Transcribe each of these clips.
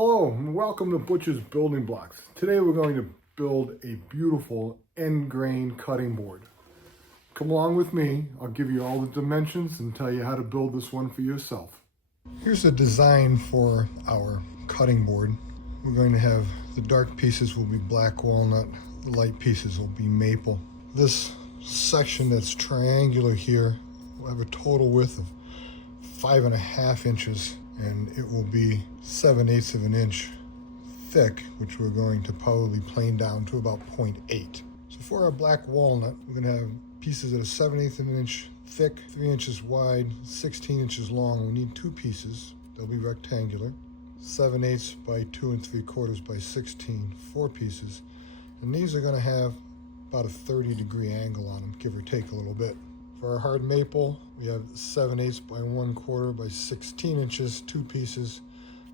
Hello and welcome to Butch's Building Blocks. Today we're going to build a beautiful end grain cutting board. Come along with me, I'll give you all the dimensions and tell you how to build this one for yourself. Here's the design for our cutting board. We're going to have the dark pieces will be black walnut, the light pieces will be maple. This section that's triangular here will have a total width of 5.5 inches and it will be 7/8 of an inch thick, which we're going to probably plane down to about 0.8. So for our black walnut, we're going to have pieces that are 7/8 of an inch thick, 3 inches wide, 16 inches long. We need two pieces. They'll be rectangular. 7/8 by 2 3/4 by 16, 4 pieces. And these are going to have about a 30-degree angle on them, give or take a little bit. For our hard maple, we have 7/8 by 1/4 by 16 inches, 2 pieces.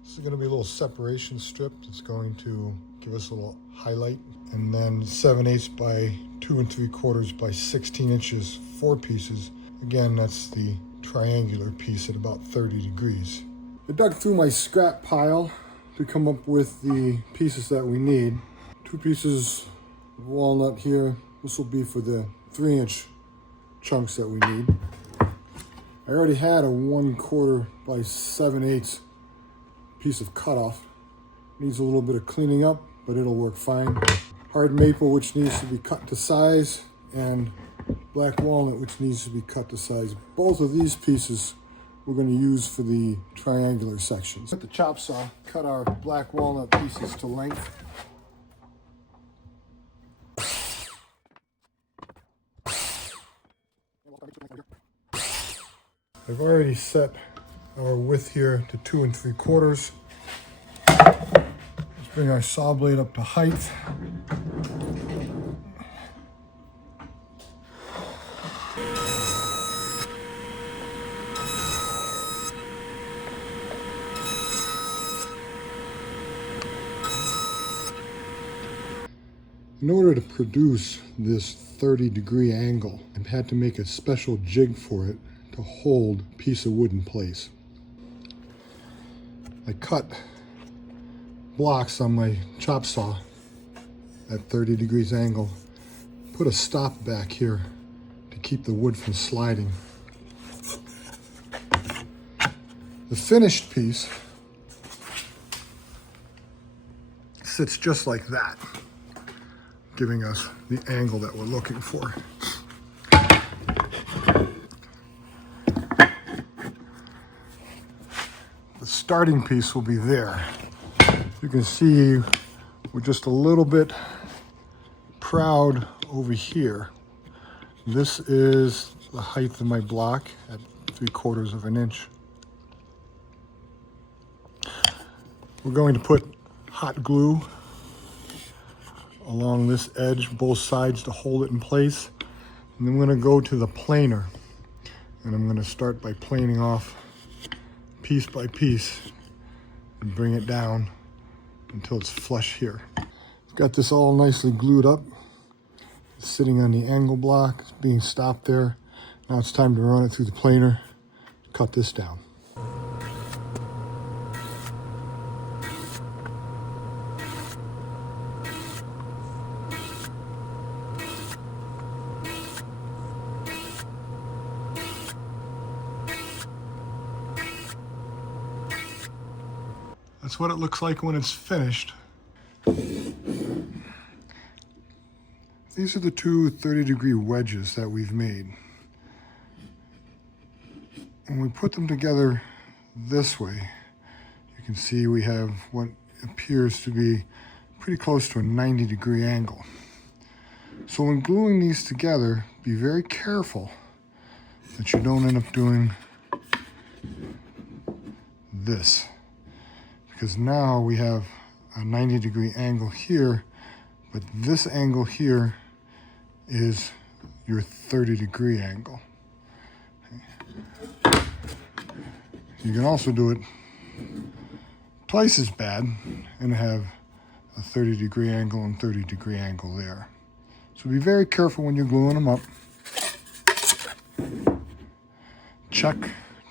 This is going to be a little separation strip that's going to give us a little highlight. And then 7/8 by 2 3/4 by 16 inches, 4 pieces. Again, that's the triangular piece at about 30 degrees. I dug through my scrap pile to come up with the pieces that we need. 2 pieces of walnut here. This will be for the 3-inch chunks that we need. I already had a 1/4 by 7/8 piece of cutoff. Needs a little bit of cleaning up, but it'll work fine. Hard maple, which needs to be cut to size, and black walnut, which needs to be cut to size. Both of these pieces we're going to use for the triangular sections. With the chop saw, cut our black walnut pieces to length. I've already set our width here to 2 3/4. Let's bring our saw blade up to height. In order to produce this 30-degree angle, I've had to make a special jig for it to hold a piece of wood in place. I cut blocks on my chop saw at 30 degrees angle, put a stop back here to keep the wood from sliding. The finished piece sits just like that, giving us the angle that we're looking for. The starting piece will be there. You can see we're just a little bit proud over here. This is the height of my block at 3/4 of an inch. We're going to put hot glue along this edge, both sides, to hold it in place. And then I'm going to go to the planer, and I'm going to start by planing off piece by piece and bring it down until it's flush here. I've got this all nicely glued up. It's sitting on the angle block, it's being stopped there. Now it's time to run it through the planer, cut this down. That's what it looks like when it's finished. These are the two 30-degree wedges that we've made. When we put them together this way, you can see we have what appears to be pretty close to a 90-degree angle. So when gluing these together, be very careful that you don't end up doing this. Because now we have a 90-degree angle here, but this angle here is your 30-degree angle. You can also do it twice as bad and have a 30-degree angle and 30-degree angle there. So be very careful when you're gluing them up. Check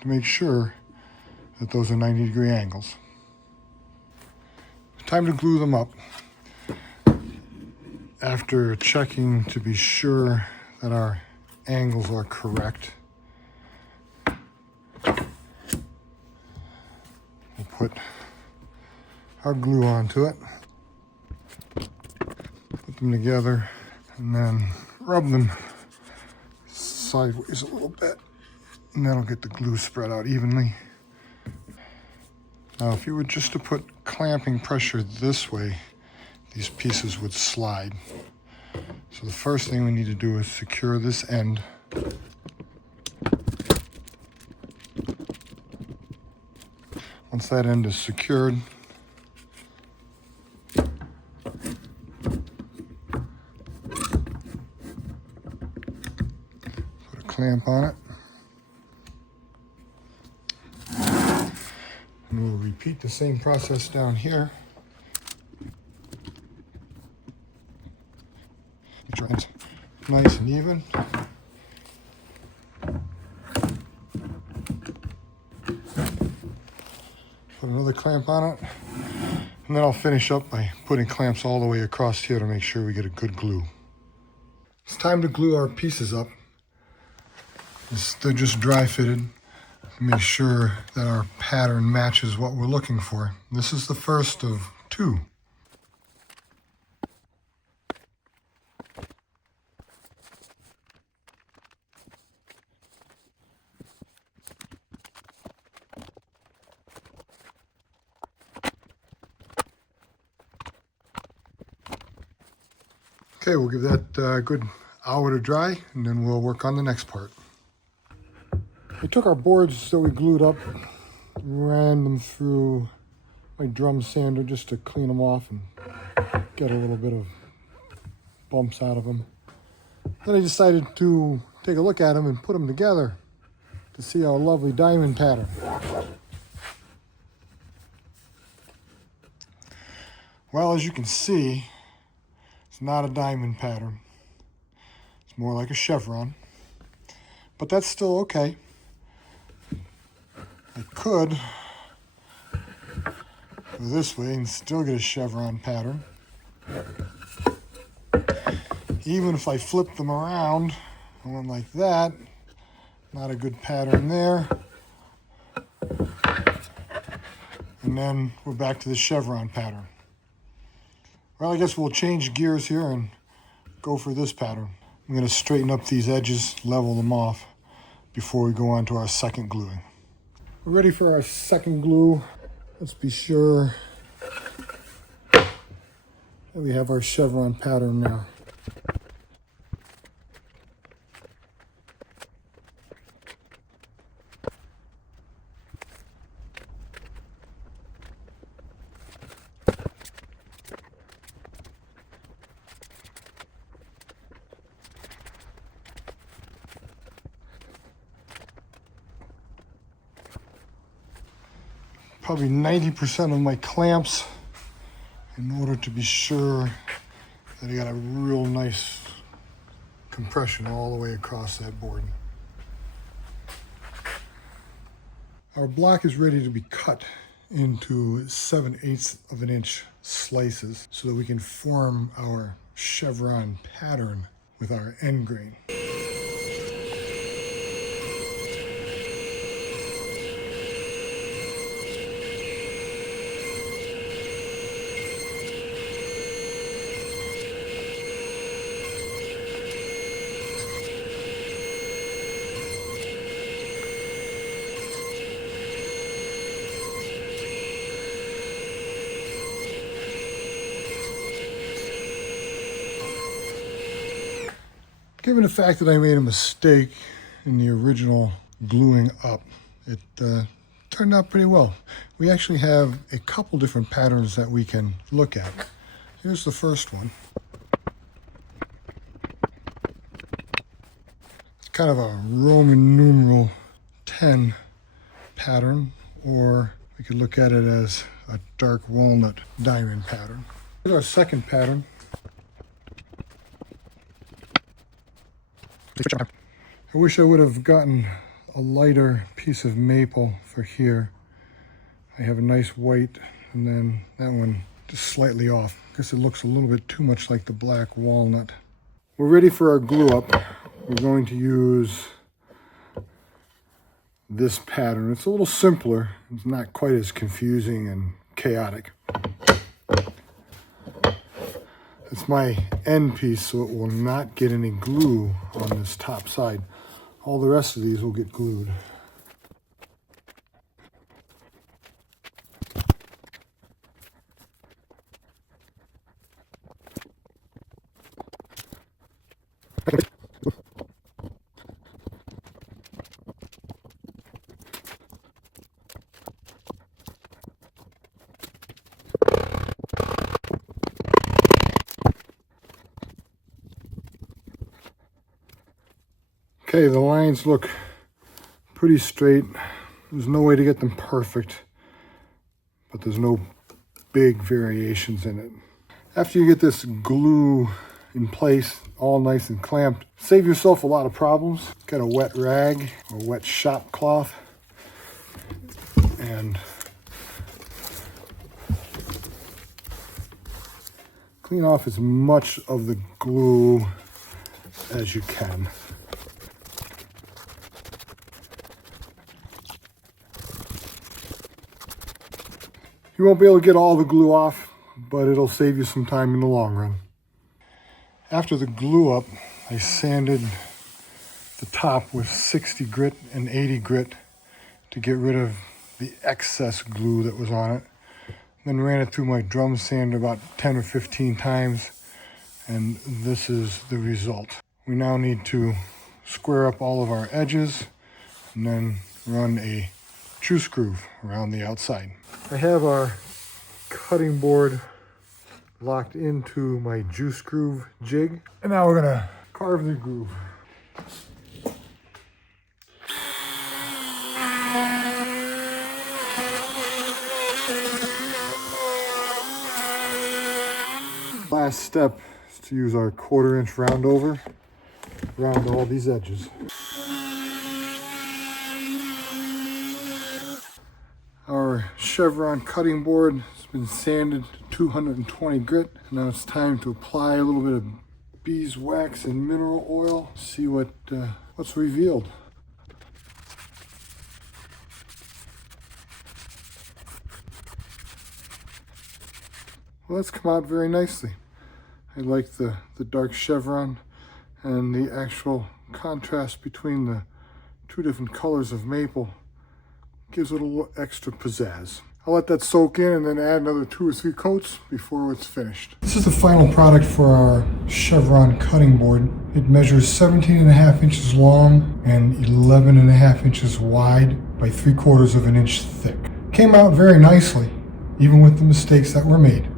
to make sure that those are 90-degree angles. time to glue them up. After checking to be sure that our angles are correct, we'll put our glue onto it, put them together, and then rub them sideways a little bit, and that'll get the glue spread out evenly. Now, if you were just to put clamping pressure this way, these pieces would slide. So the first thing we need to do is secure this end. Once that end is secured, put a clamp on it. And we'll repeat the same process down here. Make sure it's nice and even. Put another clamp on it. And then I'll finish up by putting clamps all the way across here to make sure we get a good glue. It's time to glue our pieces up. They're just dry fitted. Make sure that our pattern matches what we're looking for. This is the first of two. Okay, we'll give that a good hour to dry, and then we'll work on the next part. We took our boards that we glued up, ran them through my drum sander just to clean them off and get a little bit of bumps out of them. Then I decided to take a look at them and put them together to see our lovely diamond pattern. Well, as you can see, it's not a diamond pattern. It's more like a chevron, but that's still okay. I could go this way and still get a chevron pattern. Even if I flip them around, I went like that, not a good pattern there. And then we're back to the chevron pattern. Well, I guess we'll change gears here and go for this pattern. I'm going to straighten up these edges, level them off before we go on to our second gluing. We're ready for our second glue. Let's be sure that we have our chevron pattern now. Probably 90% of my clamps in order to be sure that I got a real nice compression all the way across that board. Our block is ready to be cut into 7/8 of an inch slices so that we can form our chevron pattern with our end grain. Given the fact that I made a mistake in the original gluing up, it turned out pretty well. We actually have a couple different patterns that we can look at. Here's the first one. It's kind of a Roman numeral 10 pattern, or we could look at it as a dark walnut diamond pattern. Here's our second pattern. I wish I would have gotten a lighter piece of maple for here. I have a nice white, and then that one just slightly off. I guess it looks a little bit too much like the black walnut. We're ready for our glue up. We're going to use this pattern. It's a little simpler. It's not quite as confusing and chaotic. It's my end piece, so it will not get any glue on this top side. All the rest of these will get glued. Okay, the lines look pretty straight. There's no way to get them perfect, but there's no big variations in it. After you get this glue in place, all nice and clamped, save yourself a lot of problems. Get a wet rag or wet shop cloth and clean off as much of the glue as you can. You won't be able to get all the glue off, but it'll save you some time in the long run. After the glue up, I sanded the top with 60 grit and 80 grit to get rid of the excess glue that was on it. Then ran it through my drum sander about 10 or 15 times, and this is the result. We now need to square up all of our edges and then run a juice groove around the outside. I have our cutting board locked into my juice groove jig, and now we're gonna carve the groove. Last step is to use our 1/4 inch round over around all these edges. Our Chevron cutting board has been sanded to 220 grit. Now it's time to apply a little bit of beeswax and mineral oil. See what's revealed. Well, that's come out very nicely. I like the dark chevron and the actual contrast between the two different colors of maple. Gives it a little extra pizzazz. I'll let that soak in and then add another 2 or 3 coats before it's finished. This is the final product for our Chevron cutting board. It measures 17.5 inches long and 11.5 inches wide by 3/4 of an inch thick. Came out very nicely, even with the mistakes that were made.